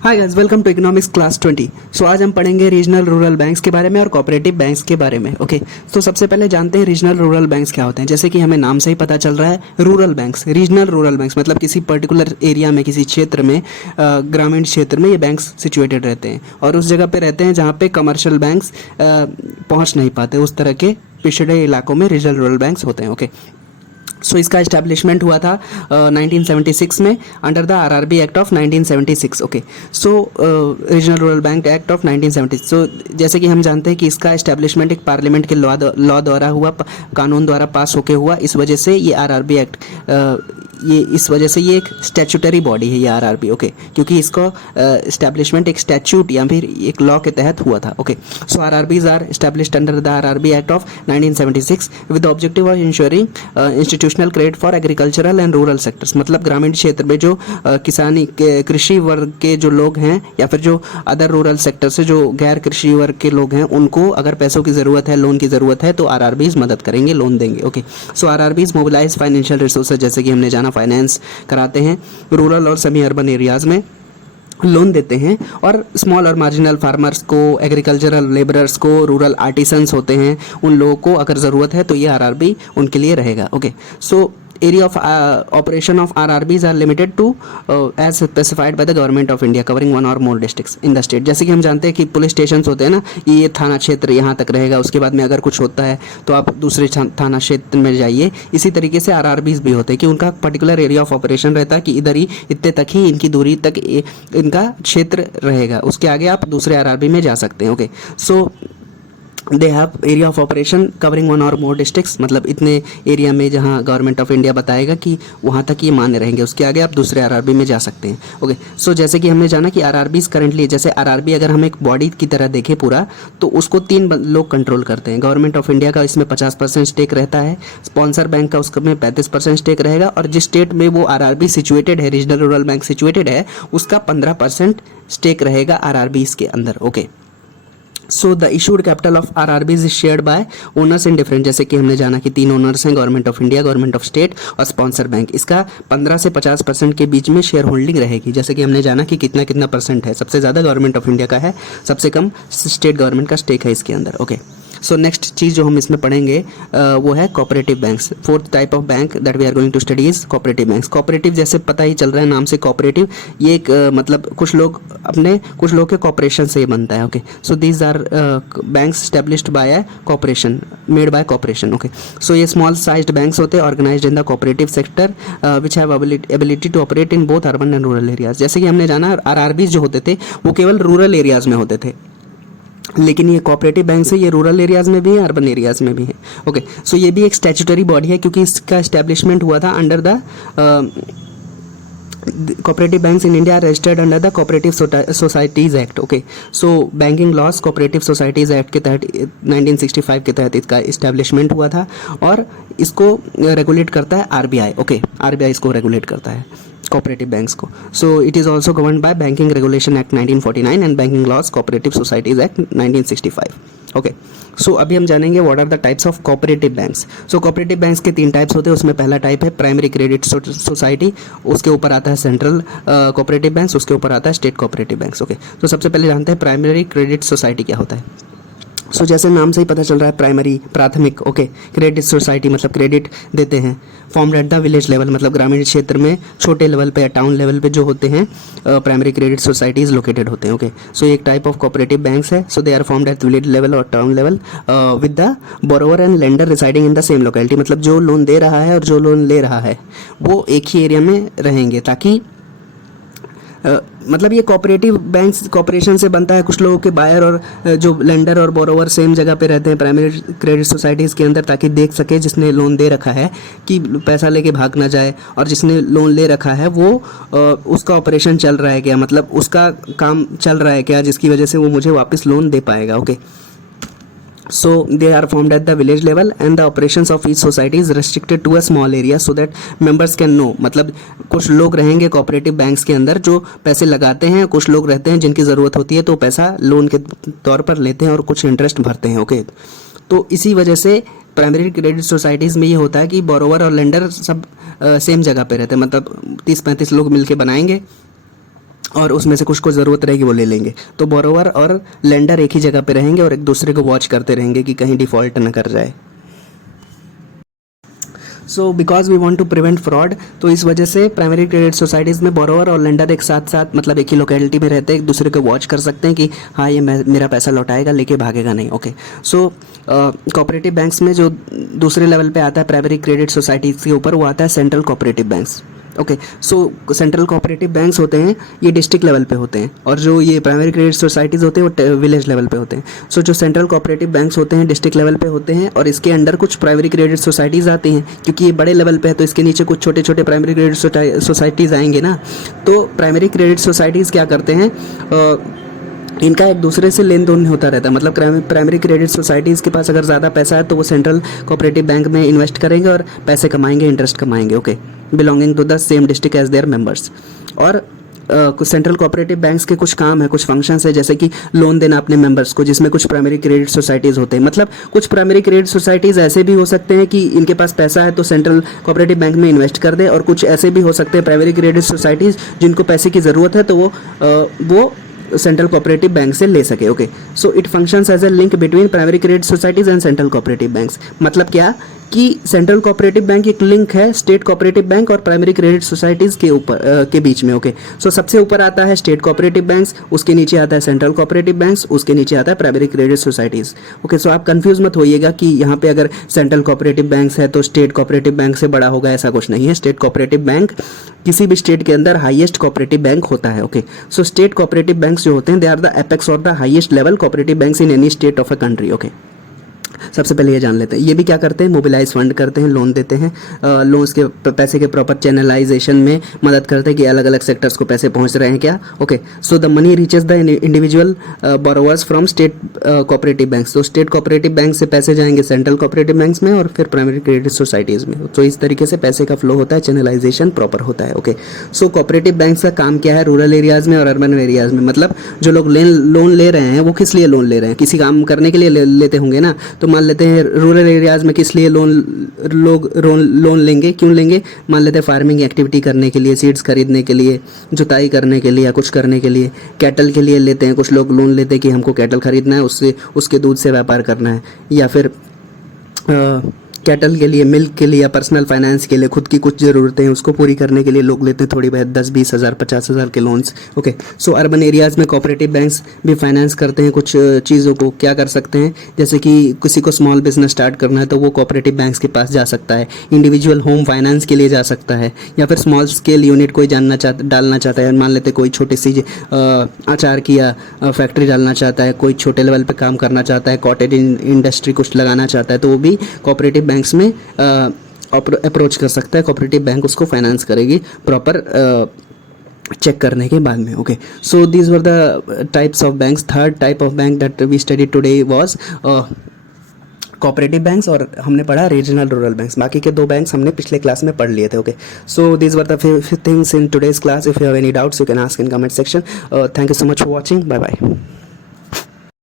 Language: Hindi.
Hi guys, welcome to economics class 20। So आज हम पढ़ेंगे रीजनल रूरल बैंक्स के बारे में और कोऑपरेटिव बैंक्स के बारे में। ओके, तो सबसे पहले जानते हैं रीजनल रूरल बैंक्स क्या होते हैं। जैसे कि हमें नाम से ही पता चल रहा है, rural banks, regional rural banks मतलब किसी पर्टिकुलर एरिया में, किसी क्षेत्र में, ग्रामीण क्षेत्र में ये बैंक्स सिचुएटेड रहते हैं और उस जगह पे रहते हैं जहाँ पे कमर्शियल बैंक्स पहुँच नहीं पाते। उस तरह के पिछड़े इलाकों में रीजनल रूरल बैंक्स होते हैं। ओके, सो इसका इस्टेब्लिशमेंट हुआ था 1976 में under the RRB act of 1976। Okay, so regional rural bank act of 1976। सो जैसे कि हम जानते हैं कि इसका इस्टेब्लिशमेंट एक पार्लियामेंट के लॉ द्वारा हुआ, कानून द्वारा पास होके हुआ। इस वजह से ये आरआरबी एक्ट इस वजह से ये एक स्टैट्यूटरी बॉडी है ये आरआरबी। ओके, क्योंकि इसको इस्टेब्लिशमेंट एक स्टैट्यूट या फिर एक लॉ के तहत हुआ था। Okay, so RRBs are established under the RRB act of 1976 with the objective of insuring institutional credit for agricultural and rural sectors. मतलब ग्रामीण क्षेत्र में जो किसानी कृषि वर्ग के जो लोग हैं या फिर जो अदर रूरल सेक्टर से जो गैर कृषि वर्ग के लोग हैं, उनको अगर पैसों की ज़रूरत है, लोन की ज़रूरत है, तो आरआरबीज मदद करेंगे, लोन देंगे। Okay, so RRBs mobilise financial resources, जैसे कि हमने जाना फाइनेंस कराते हैं रूरल और सेमी अर्बन एरियाज में, लोन देते हैं और स्मॉल और मार्जिनल फार्मर्स को, एग्रीकल्चरल लेबरर्स को, रूरल आर्टिसंस होते हैं, उन लोगों को अगर ज़रूरत है तो ये आरआरबी उनके लिए रहेगा। Okay, so area of operation of RRBs are limited to as specified by the government of India covering one or more districts in the state. जैसे कि हम जानते हैं कि पुलिस स्टेशन होते हैं ना, ये थाना क्षेत्र यहाँ तक रहेगा, उसके बाद में अगर कुछ होता है तो आप दूसरे थाना क्षेत्र में जाइए। इसी तरीके से आरआरबीज भी होते हैं कि उनका पर्टिकुलर एरिया ऑफ ऑपरेशन रहता है कि इधर ही, इतने तक ही, इनकी दूरी तक इनका क्षेत्र रहेगा, उसके आगे आप दूसरे आरआरबी में जा सकते हैं। Okay, so they have area of operation covering one or more districts, मतलब इतने एरिया में जहां गवर्नमेंट ऑफ इंडिया बताएगा कि वहां तक ये मान्य रहेंगे, उसके आगे आप दूसरे आरआरबी में जा सकते हैं। ओके, सो जैसे कि हमने जाना कि आरआरबीज करंटली, जैसे आरआरबी अगर हम एक बॉडी की तरह देखें पूरा, तो उसको 3 लोग कंट्रोल करते हैं। गवर्नमेंट ऑफ इंडिया का इसमें 50% स्टेक रहता है, स्पॉन्सर बैंक का उसमें 35% स्टेक रहेगा और जिस स्टेट में वो आरआरबी सिचुएटेड है, रीजनल रूरल बैंक सिचुएटेड है, उसका 15% स्टेक रहेगा आरआरबीज के अंदर। Okay, so the issued capital of RRBs is shared by owners in different, जैसे कि हमने जाना कि 3 ओनर्स हैं, government of India, government of state और स्पॉन्सर बैंक। इसका 15 से 50% के बीच में शेयर होल्डिंग रहेगी। जैसे कि हमने जाना कि कितना कितना परसेंट है, सबसे ज़्यादा गवर्नमेंट ऑफ इंडिया का है, सबसे कम स्टेट गवर्नमेंट का स्टेक है इसके अंदर। ओके, सो नेक्स्ट चीज़ जो हम इसमें पढ़ेंगे वो है cooperative banks. 4th type of bank that we are going to study is cooperative banks. Cooperative जैसे पता ही चल रहा है नाम से, कोऑपरेटिव ये एक मतलब कुछ लोग के कॉपरेशन से ये बनता है। Okay, so these are banks established by cooperation, made by cooperation. Okay, so ये स्मॉल साइज्ड बैंक्स होते हैं organised in the cooperative sector which have ability to operate in both urban and rural areas. जैसे कि हमने जाना आरआरबीज जो होते थे वो केवल रूरल एरियाज में होते थे, लेकिन ये कोऑपरेटिव बैंक से ये रूरल एरियाज में भी है, अर्बन एरियाज में भी है। ओके, सो ये भी एक स्टैट्यूटरी बॉडी है क्योंकि इसका एस्टेब्लिशमेंट हुआ था under the cooperative banks in India are registered under the Cooperative Societies Act. Okay, so banking laws cooperative societies act के तहत 1965 के तहत इसका इस्टेब्लिशमेंट हुआ था और इसको रेगुलेट करता है आरबीआई। ओके, आरबीआई इसको रेगुलेट करता है कोऑपरेटिव बैंक्स को। So it is also govern by banking regulation act 1949 and banking laws cooperative societies act 1965। Okay, so अभी हम जानेंगे what are the types of cooperative banks. So cooperative banks के 3 टाइप्स होते हैं, उसमें पहला टाइप है प्राइमरी क्रेडिट सोसाइटी, उसके ऊपर आता है सेंट्रल कोऑपरेटिव बैंक्स, उसके ऊपर आता है स्टेट कोऑपरेटिव बैंक्स। ओके, तो सबसे पहले जानते हैं प्राइमरी क्रेडिट सोसाइटी क्या होता है। सो जैसे नाम से ही पता चल रहा है, प्राइमरी, प्राथमिक। ओके, क्रेडिट सोसाइटी मतलब क्रेडिट देते हैं, formed at the village level, मतलब ग्रामीण क्षेत्र में छोटे लेवल पे या टाउन लेवल पे जो होते हैं प्राइमरी क्रेडिट सोसाइटीज लोकेटेड होते हैं। ओके, सो एक टाइप ऑफ कोऑपरेटिव बैंक्स है। So they are formed at village level और town level with the borrower and lender residing in the same locality, मतलब जो लोन दे रहा है और जो लोन ले रहा है वो एक ही एरिया में रहेंगे, ताकि मतलब ये कोऑपरेटिव बैंक्स कॉपरेशन से बनता है। कुछ लोगों के बायर और जो लेंडर और बोरोवर सेम जगह पे रहते हैं प्राइमरी क्रेडिट सोसाइटीज़ के अंदर, ताकि देख सके जिसने लोन दे रखा है कि पैसा लेके भाग ना जाए, और जिसने लोन ले रखा है वो उसका ऑपरेशन चल रहा है क्या, मतलब उसका काम चल रहा है क्या, जिसकी वजह से वो मुझे वापस लोन दे पाएगा। Okay, so they are formed at the village level and the operations of each society is restricted to a small area so that members can know, मतलब कुछ लोग रहेंगे कोऑपरेटिव बैंक्स के अंदर जो पैसे लगाते हैं, कुछ लोग रहते हैं जिनकी ज़रूरत होती है तो पैसा लोन के तौर पर लेते हैं और कुछ इंटरेस्ट भरते हैं। ओके, तो इसी वजह से प्राइमरी क्रेडिट सोसाइटीज़ में ये होता है कि बोरोवर और लेंडर सब सेम जगह पे रहते हैं, मतलब 30-35 लोग मिलके बनाएंगे और उसमें से कुछ को ज़रूरत रहेगी वो ले लेंगे। तो बोरोवर और लेंडर एक ही जगह पे रहेंगे और एक दूसरे को वॉच करते रहेंगे कि कहीं डिफ़ॉल्ट ना कर जाए। So because we want to prevent fraud, तो इस वजह से प्राइमरी क्रेडिट सोसाइटीज़ में बोरोवर और लेंडर एक साथ साथ मतलब एक ही लोकेलिटी में रहते हैं, एक दूसरे को वॉच कर सकते हैं कि हाँ ये मेरा पैसा लौटाएगा, लेके भागेगा नहीं। ओके, सो कोऑपरेटिव बैंक्स में जो दूसरे लेवल पे आता है प्राइमरी क्रेडिट सोसाइटीज़ के ऊपर, वो आता है सेंट्रल कोऑपरेटिव बैंक्स। ओके, सो सेंट्रल कोऑपरेटिव बैंक्स होते हैं ये डिस्ट्रिक्ट लेवल पे होते हैं, और जो ये प्राइमरी क्रेडिट सोसाइटीज़ होते हैं वो विलेज लेवल पे होते हैं। सो जो सेंट्रल कोऑपरेटिव बैंक्स होते हैं डिस्ट्रिक्ट लेवल पे होते हैं, और इसके अंडर कुछ प्राइमरी क्रेडिट सोसाइटीज़ आती हैं, क्योंकि ये बड़े लेवल पे है तो इसके नीचे कुछ छोटे छोटे प्राइमरी क्रेडिट सोसाइटीज़ आएंगे ना। तो प्राइमरी क्रेडिट सोसाइटीज़ क्या करते हैं, इनका एक दूसरे से लेन देन होता रहता है। मतलब प्राइमरी क्रेडिट सोसाइटीज़ के पास अगर ज़्यादा पैसा है तो वो सेंट्रल कोऑपरेटिव बैंक में इन्वेस्ट करेंगे और पैसे कमाएंगे, इंटरेस्ट कमाएंगे। Okay, belonging to the same district as their members. और कुछ सेंट्रल कोऑपरेटिव बैंक्स के कुछ काम है, कुछ फंक्शंस है, जैसे कि लोन देना अपने मेंबर्स को, जिसमें कुछ प्राइमरी क्रेडिट सोसाइटीज़ होते हैं। मतलब कुछ प्राइमरी क्रेडिट सोसाइटीज़ ऐसे भी हो सकते हैं कि इनके पास पैसा है तो सेंट्रल कोऑपरेटिव बैंक में इन्वेस्ट कर दे, और कुछ ऐसे भी हो सकते हैं प्राइमरी क्रेडिट सोसाइटीज़ जिनको पैसे की ज़रूरत है तो वो सेंट्रल कोऑपरेटिव बैंक से ले सके। Okay, so it functions as a link between primary credit societies and central cooperative banks. मतलब क्या कि सेंट्रल कोऑपरेटिव बैंक एक लिंक है स्टेट कोऑपरेटिव बैंक और प्राइमरी क्रेडिट सोसाइटीज के ऊपर के बीच में। ओके, सो सबसे ऊपर आता है स्टेट कोऑपरेटिव बैंक्स, उसके नीचे आता है सेंट्रल कोऑपरेटिव बैंक्स, उसके नीचे आता है प्राइमरी क्रेडिट सोसाइटीज। ओके, सो आप कंफ्यूज मत होइएगा कि यहाँ पे अगर सेंट्रल कोऑपरेटिव बैंक्स है तो स्टेट कोऑपरेटिव बैंक से बड़ा होगा, ऐसा कुछ नहीं है। स्टेट कोऑपरेटिव बैंक किसी भी स्टेट के अंदर हाईएस्ट कोऑपरेटिव बैंक होता है। ओके, सो स्टेट कोऑपरेटिव बैंक्स जो होते हैं दे आर द एपेक्स और the highest level cooperative banks in any state of a country. Okay, सबसे पहले ये जान लेते हैं। ये भी क्या करते हैं, मोबिलाइज फंड करते हैं, लोन देते हैं, लोन्स के पैसे के प्रॉपर चैनलाइजेशन में मदद करते हैं कि अलग अलग सेक्टर्स को पैसे पहुंच रहे हैं क्या। Okay, so the money reaches the individual borrowers from state cooperative banks. तो स्टेट कोऑपरेटिव बैंक से पैसे जाएंगे सेंट्रल कोऑपरेटिव बैंक्स में और फिर प्राइमरी क्रेडिट सोसाइटीज़ में। तो इस तरीके से पैसे का फ्लो होता है, चैनलाइजेशन प्रॉपर होता है। ओके, सो कोऑपरेटिव बैंक्स का काम क्या है रूरल एरियाज़ में और अर्बन एरियाज़ में। मतलब जो लोग लोन ले रहे हैं वो किस लिए लोन ले रहे हैं, किसी काम करने के लिए लेते होंगे ना। तो मान लेते हैं रूरल एरियाज़ में किस लिए लोन लेंगे, क्यों लेंगे, मान लेते हैं फार्मिंग एक्टिविटी करने के लिए, सीड्स खरीदने के लिए, जुताई करने के लिए या कुछ करने के लिए, कैटल के लिए लेते हैं। कुछ लोग लोन लेते हैं कि हमको कैटल खरीदना है, उससे उसके दूध से व्यापार करना है, या फिर कैटल के लिए, मिल्क के लिए या पर्सनल फाइनेंस के लिए खुद की कुछ ज़रूरतें हैं उसको पूरी करने के लिए लोग लेते हैं थोड़ी बहुत 10-20 हज़ार 50 हज़ार के लोन्स। ओके, सो अर्बन एरियाज़ में कोऑपरेटिव बैंक्स भी फाइनेंस करते हैं कुछ चीज़ों को। क्या कर सकते हैं, जैसे कि किसी को स्मॉल बिजनेस स्टार्ट करना है तो वो कोऑपरेटिव बैंक्स के पास जा सकता है, इंडिविजुअल होम फाइनेंस के लिए जा सकता है, या फिर स्मॉल स्केल यूनिट कोई डालना चाहता है। मान लेते कोई छोटी सी अचार की या फैक्ट्री डालना चाहता है, कोई छोटे लेवल पे काम करना चाहता है, कॉटेज इंडस्ट्री कुछ लगाना चाहता है, तो वो भी कोऑपरेटिव बैंक्स में अप्रोच कर सकता है। कोऑपरेटिव बैंक उसको फाइनेंस करेगी प्रॉपर चेक करने के बाद में। Okay, so these were the types of banks. Third type of bank that we study today was cooperative banks, और हमने पढ़ा रीजनल रूरल बैंक्स। बाकी के 2 बैंक्स हमने पिछले क्लास में पढ़ लिए थे। Okay, so these were the things in today's class. If you have any doubts you can ask in comment section. Thank you so much for watching, bye bye.